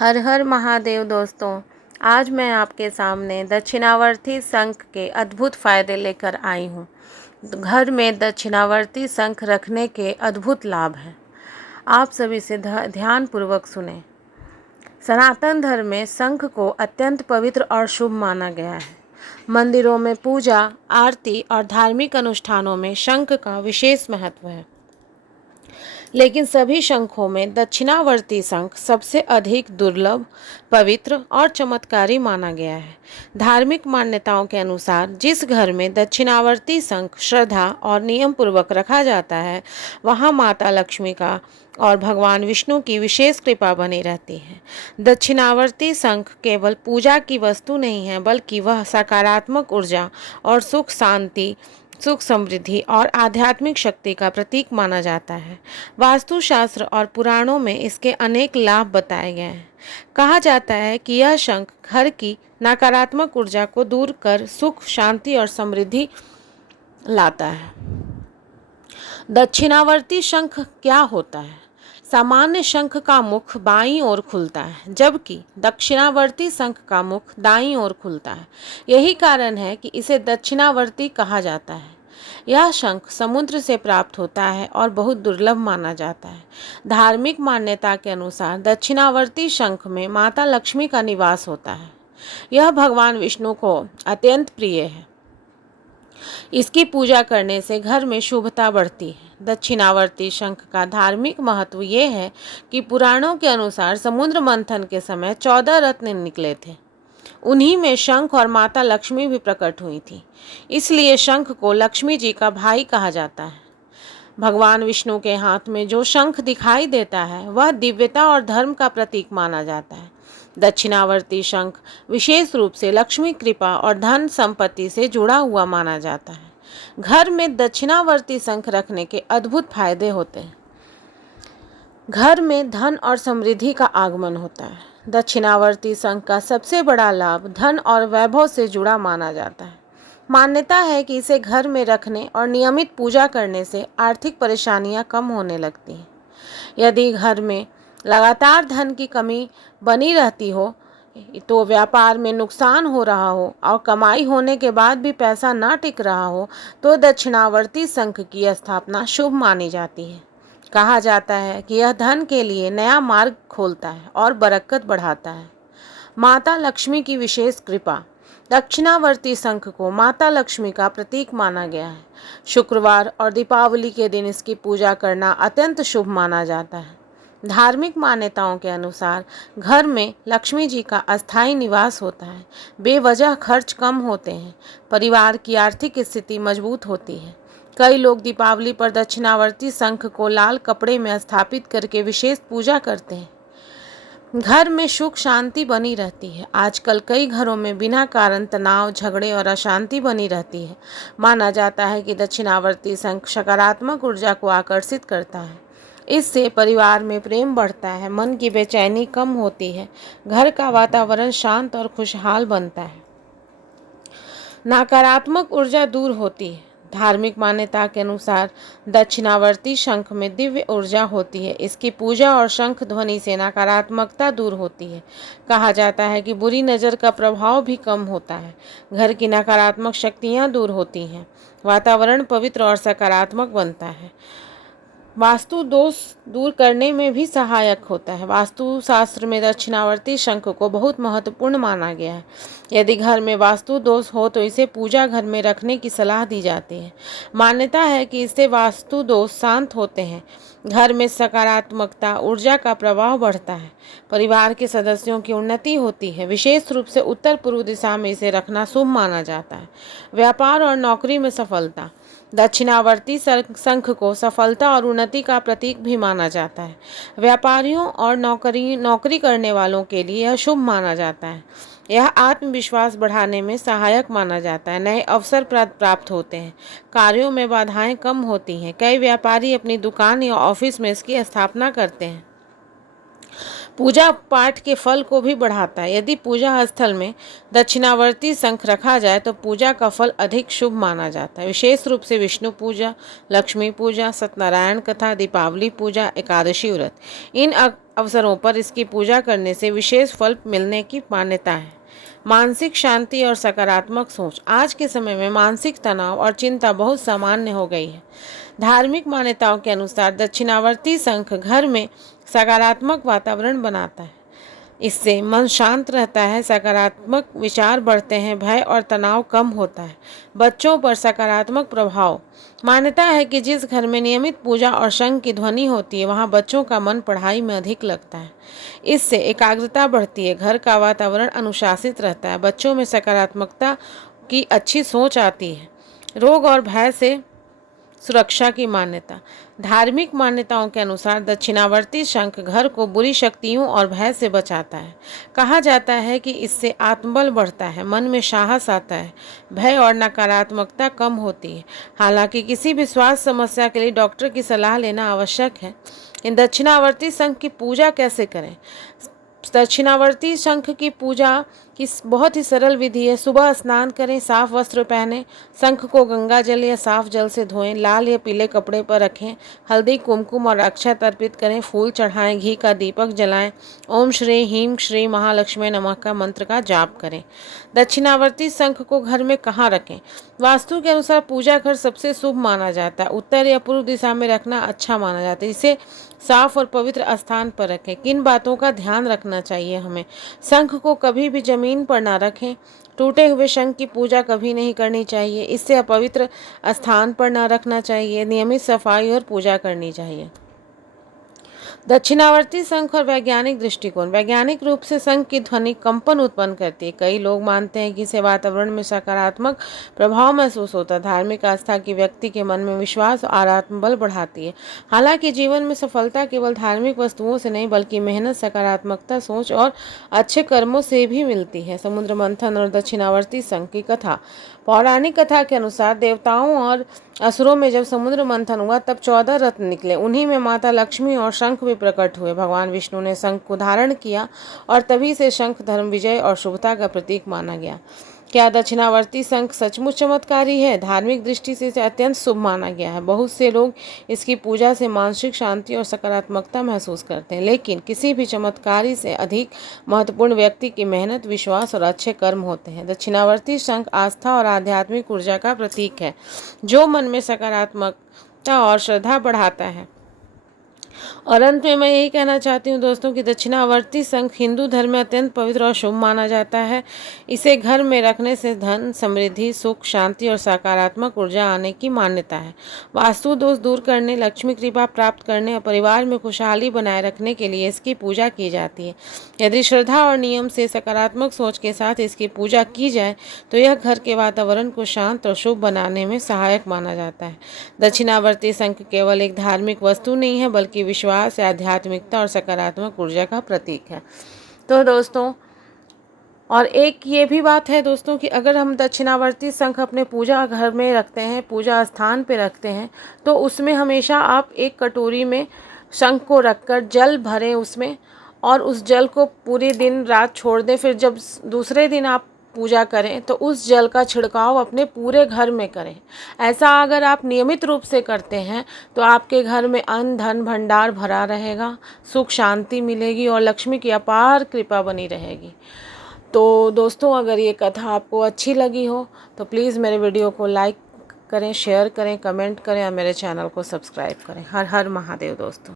हर हर महादेव दोस्तों। आज मैं आपके सामने दक्षिणावर्ती शंख के अद्भुत फ़ायदे लेकर आई हूँ। घर में दक्षिणावर्ती शंख रखने के अद्भुत लाभ हैं। आप सभी से ध्यानपूर्वक सुने। सनातन धर्म में शंख को अत्यंत पवित्र और शुभ माना गया है। मंदिरों में पूजा, आरती और धार्मिक अनुष्ठानों में शंख का विशेष महत्व है। लेकिन सभी शंखों में दक्षिणावर्ती शंख सबसे अधिक दुर्लभ, पवित्र और चमत्कारी माना गया है। धार्मिक मान्यताओं के अनुसार जिस घर में दक्षिणावर्ती शंख श्रद्धा और नियम पूर्वक रखा जाता है, वहाँ माता लक्ष्मी का और भगवान विष्णु की विशेष कृपा बनी रहती है। दक्षिणावर्ती शंख केवल पूजा की वस्तु नहीं है, बल्कि वह सकारात्मक ऊर्जा और सुख समृद्धि और आध्यात्मिक शक्ति का प्रतीक माना जाता है। वास्तुशास्त्र और पुराणों में इसके अनेक लाभ बताए गए हैं। कहा जाता है कि यह शंख घर की नकारात्मक ऊर्जा को दूर कर सुख, शांति और समृद्धि लाता है। दक्षिणावर्ती शंख क्या होता है? सामान्य शंख का मुख बाईं ओर खुलता है, जबकि दक्षिणावर्ती शंख का मुख दाईं ओर खुलता है। यही कारण है कि इसे दक्षिणावर्ती कहा जाता है। यह शंख समुद्र से प्राप्त होता है और बहुत दुर्लभ माना जाता है। धार्मिक मान्यता के अनुसार दक्षिणावर्ती शंख में माता लक्ष्मी का निवास होता है। यह भगवान विष्णु को अत्यंत प्रिय है। इसकी पूजा करने से घर में शुभता बढ़ती है। दक्षिणावर्ती शंख का धार्मिक महत्व ये है कि पुराणों के अनुसार समुद्र मंथन के समय 14 रत्न निकले थे। उन्हीं में शंख और माता लक्ष्मी भी प्रकट हुई थी। इसलिए शंख को लक्ष्मी जी का भाई कहा जाता है। भगवान विष्णु के हाथ में जो शंख दिखाई देता है, वह दिव्यता और धर्म का प्रतीक माना जाता है। दक्षिणावर्ती शंख विशेष रूप से लक्ष्मी कृपा और धन संपत्ति से जुड़ा हुआ माना जाता है। घर में दक्षिणावर्ती शंख रखने के अद्भुत फायदे होते हैं। घर में धन और समृद्धि का आगमन होता है। दक्षिणावर्ती शंख का सबसे बड़ा लाभ धन और वैभव से जुड़ा माना जाता है। मान्यता है कि इसे घर में रखने और नियमित पूजा करने से आर्थिक परेशानियां कम होने लगती हैं। यदि घर में लगातार धन की कमी बनी रहती हो, तो व्यापार में नुकसान हो रहा हो और कमाई होने के बाद भी पैसा ना टिक रहा हो, तो दक्षिणावर्ती शंख की स्थापना शुभ मानी जाती है। कहा जाता है कि यह धन के लिए नया मार्ग खोलता है और बरकत बढ़ाता है। माता लक्ष्मी की विशेष कृपा। दक्षिणावर्ती शंख को माता लक्ष्मी का प्रतीक माना गया है। शुक्रवार और दीपावली के दिन इसकी पूजा करना अत्यंत शुभ माना जाता है। धार्मिक मान्यताओं के अनुसार घर में लक्ष्मी जी का अस्थायी निवास होता है। बेवजह खर्च कम होते हैं। परिवार की आर्थिक स्थिति मजबूत होती है। कई लोग दीपावली पर दक्षिणावर्ती शंख को लाल कपड़े में स्थापित करके विशेष पूजा करते हैं। घर में सुख शांति बनी रहती है। आजकल कई घरों में बिना कारण तनाव, झगड़े और अशांति बनी रहती है। माना जाता है कि दक्षिणावर्ती शंख सकारात्मक ऊर्जा को आकर्षित करता है। इससे परिवार में प्रेम बढ़ता है, मन की बेचैनी कम होती है, घर का वातावरण शांत और खुशहाल बनता है, नकारात्मक ऊर्जा दूर होती है। धार्मिक मान्यता के अनुसार दक्षिणावर्ती शंख में दिव्य ऊर्जा होती है। इसकी पूजा और शंख ध्वनि से नकारात्मकता दूर होती है। कहा जाता है कि बुरी नज़र का प्रभाव भी कम होता है। घर की नकारात्मक शक्तियाँ दूर होती हैं। वातावरण पवित्र और सकारात्मक बनता है। वास्तु दोष दूर करने में भी सहायक होता है। वास्तु शास्त्र में दक्षिणावर्ती शंख को बहुत महत्वपूर्ण माना गया है। यदि घर में वास्तु दोष हो तो इसे पूजा घर में रखने की सलाह दी जाती है। मान्यता है कि इससे वास्तु दोष शांत होते हैं, घर में सकारात्मकता ऊर्जा का प्रवाह बढ़ता है, परिवार के सदस्यों की उन्नति होती है। विशेष रूप से उत्तर पूर्व दिशा में इसे रखना शुभ माना जाता है। व्यापार और नौकरी में सफलता। दक्षिणावर्ती शंख को सफलता और उन्नति का प्रतीक भी माना जाता है। व्यापारियों और नौकरी करने वालों के लिए यह शुभ माना जाता है। यह आत्मविश्वास बढ़ाने में सहायक माना जाता है। नए अवसर प्राप्त होते हैं। कार्यों में बाधाएं कम होती हैं। कई व्यापारी अपनी दुकान या ऑफिस में इसकी स्थापना करते हैं। पूजा पाठ के फल को भी बढ़ाता है। यदि पूजा स्थल में दक्षिणावर्ती शंख रखा जाए तो पूजा का फल अधिक शुभ माना जाता है। विशेष रूप से विष्णु पूजा, लक्ष्मी पूजा, सत्यनारायण कथा, दीपावली पूजा, एकादशी व्रत, इन अवसरों पर इसकी पूजा करने से विशेष फल मिलने की मान्यता है। मानसिक शांति और सकारात्मक सोच। आज के समय में मानसिक तनाव और चिंता बहुत सामान्य हो गई है। धार्मिक मान्यताओं के अनुसार दक्षिणावर्ती शंख घर में सकारात्मक वातावरण बनाता है। इससे मन शांत रहता है, सकारात्मक विचार बढ़ते हैं, भय और तनाव कम होता है। बच्चों पर सकारात्मक प्रभाव। मान्यता है कि जिस घर में नियमित पूजा और शंख की ध्वनि होती है वहाँ बच्चों का मन पढ़ाई में अधिक लगता है। इससे एकाग्रता बढ़ती है, घर का वातावरण अनुशासित रहता है, बच्चों में सकारात्मकता की अच्छी सोच आती है। रोग और भय से सुरक्षा की मान्यता। धार्मिक मान्यताओं के अनुसार दक्षिणावर्ती शंख घर को बुरी शक्तियों और भय से बचाता है। कहा जाता है कि इससे आत्मबल बढ़ता है, मन में साहस आता है, भय और नकारात्मकता कम होती है। हालांकि किसी भी स्वास्थ्य समस्या के लिए डॉक्टर की सलाह लेना आवश्यक है। इन दक्षिणावर्ती शंख की पूजा कैसे करें? दक्षिणावर्ती शंख की पूजा की बहुत ही सरल विधि है। सुबह स्नान करें, साफ वस्त्र पहनें, शंख को गंगा जल या साफ जल से धोएं, लाल या पीले कपड़े पर रखें, हल्दी, कुमकुम और अक्षत अर्पित करें, फूल चढ़ाएं, घी का दीपक जलाएं, ओम श्री ह्रीं श्री महालक्ष्मी नमः का मंत्र का जाप करें। दक्षिणावर्ती शंख को घर में कहाँ रखें? वास्तु के अनुसार पूजा घर सबसे शुभ माना जाता है। उत्तर या पूर्व दिशा में रखना अच्छा माना जाता है। इसे साफ और पवित्र स्थान पर रखें। किन बातों का ध्यान रखना चाहिए हमें? शंख को कभी भी जमीन पर ना रखें। टूटे हुए शंख की पूजा कभी नहीं करनी चाहिए। इससे अपवित्र स्थान पर ना रखना चाहिए। नियमित सफाई और पूजा करनी चाहिए। दक्षिणावर्ती शंख और वैज्ञानिक दृष्टिकोण। वैज्ञानिक रूप से शंख की ध्वनि कंपन उत्पन्न करती है। कई लोग मानते हैं कि इससे वातावरण में सकारात्मक प्रभाव महसूस होता है। धार्मिक आस्था की व्यक्ति के मन में विश्वास और आत्मबल बढ़ाती है। हालांकि जीवन में सफलता केवल धार्मिक वस्तुओं से नहीं बल्कि मेहनत, सकारात्मकता, सोच और अच्छे कर्मों से भी मिलती है। समुद्र मंथन और दक्षिणावर्ती शंख की कथा। पौराणिक कथा के अनुसार देवताओं और असुरों में जब समुद्र मंथन हुआ तब 14 रत्न निकले। उन्हीं में माता लक्ष्मी और शंख भी प्रकट हुए। भगवान विष्णु ने शंख को धारण किया और तभी से शंख धर्म, विजय और शुभता का प्रतीक माना गया। क्या दक्षिणावर्ती शंख सचमुच चमत्कारी है? धार्मिक दृष्टि से इसे अत्यंत शुभ माना गया है। बहुत से लोग इसकी पूजा से मानसिक शांति और सकारात्मकता महसूस करते हैं, लेकिन किसी भी चमत्कारी से अधिक महत्वपूर्ण व्यक्ति की मेहनत, विश्वास और अच्छे कर्म होते हैं। दक्षिणावर्ती शंख आस्था और आध्यात्मिक ऊर्जा का प्रतीक है, जो मन में सकारात्मकता और श्रद्धा बढ़ाता है। और अंत में मैं यही कहना चाहती हूँ दोस्तों कि दक्षिणावर्ती शंख हिंदू धर्म में अत्यंत पवित्र और शुभ माना जाता है। इसे घर में रखने से धन, समृद्धि, सुख, शांति और सकारात्मक ऊर्जा आने की मान्यता है। वास्तु दोष दूर करने, लक्ष्मी कृपा प्राप्त करने और परिवार में खुशहाली बनाए रखने के लिए इसकी पूजा की जाती है। यदि श्रद्धा और नियम से सकारात्मक सोच के साथ इसकी पूजा की जाए तो यह घर के वातावरण को शांत और शुभ बनाने में सहायक माना जाता है। दक्षिणावर्ती शंख केवल एक धार्मिक वस्तु नहीं है बल्कि विश्वास, आध्यात्मिकता और सकारात्मक ऊर्जा का प्रतीक है। तो दोस्तों, और एक ये भी बात है दोस्तों कि अगर हम दक्षिणावर्ती शंख अपने पूजा घर में रखते हैं, पूजा स्थान पे रखते हैं, तो उसमें हमेशा आप एक कटोरी में शंख को रखकर जल भरें उसमें, और उस जल को पूरी दिन रात छोड़ दें। फिर जब दूसरे दिन आप पूजा करें तो उस जल का छिड़काव अपने पूरे घर में करें। ऐसा अगर आप नियमित रूप से करते हैं तो आपके घर में अन्न, धन, भंडार भरा रहेगा, सुख, शांति मिलेगी और लक्ष्मी की अपार कृपा बनी रहेगी। तो दोस्तों, अगर ये कथा आपको अच्छी लगी हो तो प्लीज़ मेरे वीडियो को लाइक करें, शेयर करें, कमेंट करें और मेरे चैनल को सब्सक्राइब करें। हर हर महादेव दोस्तों।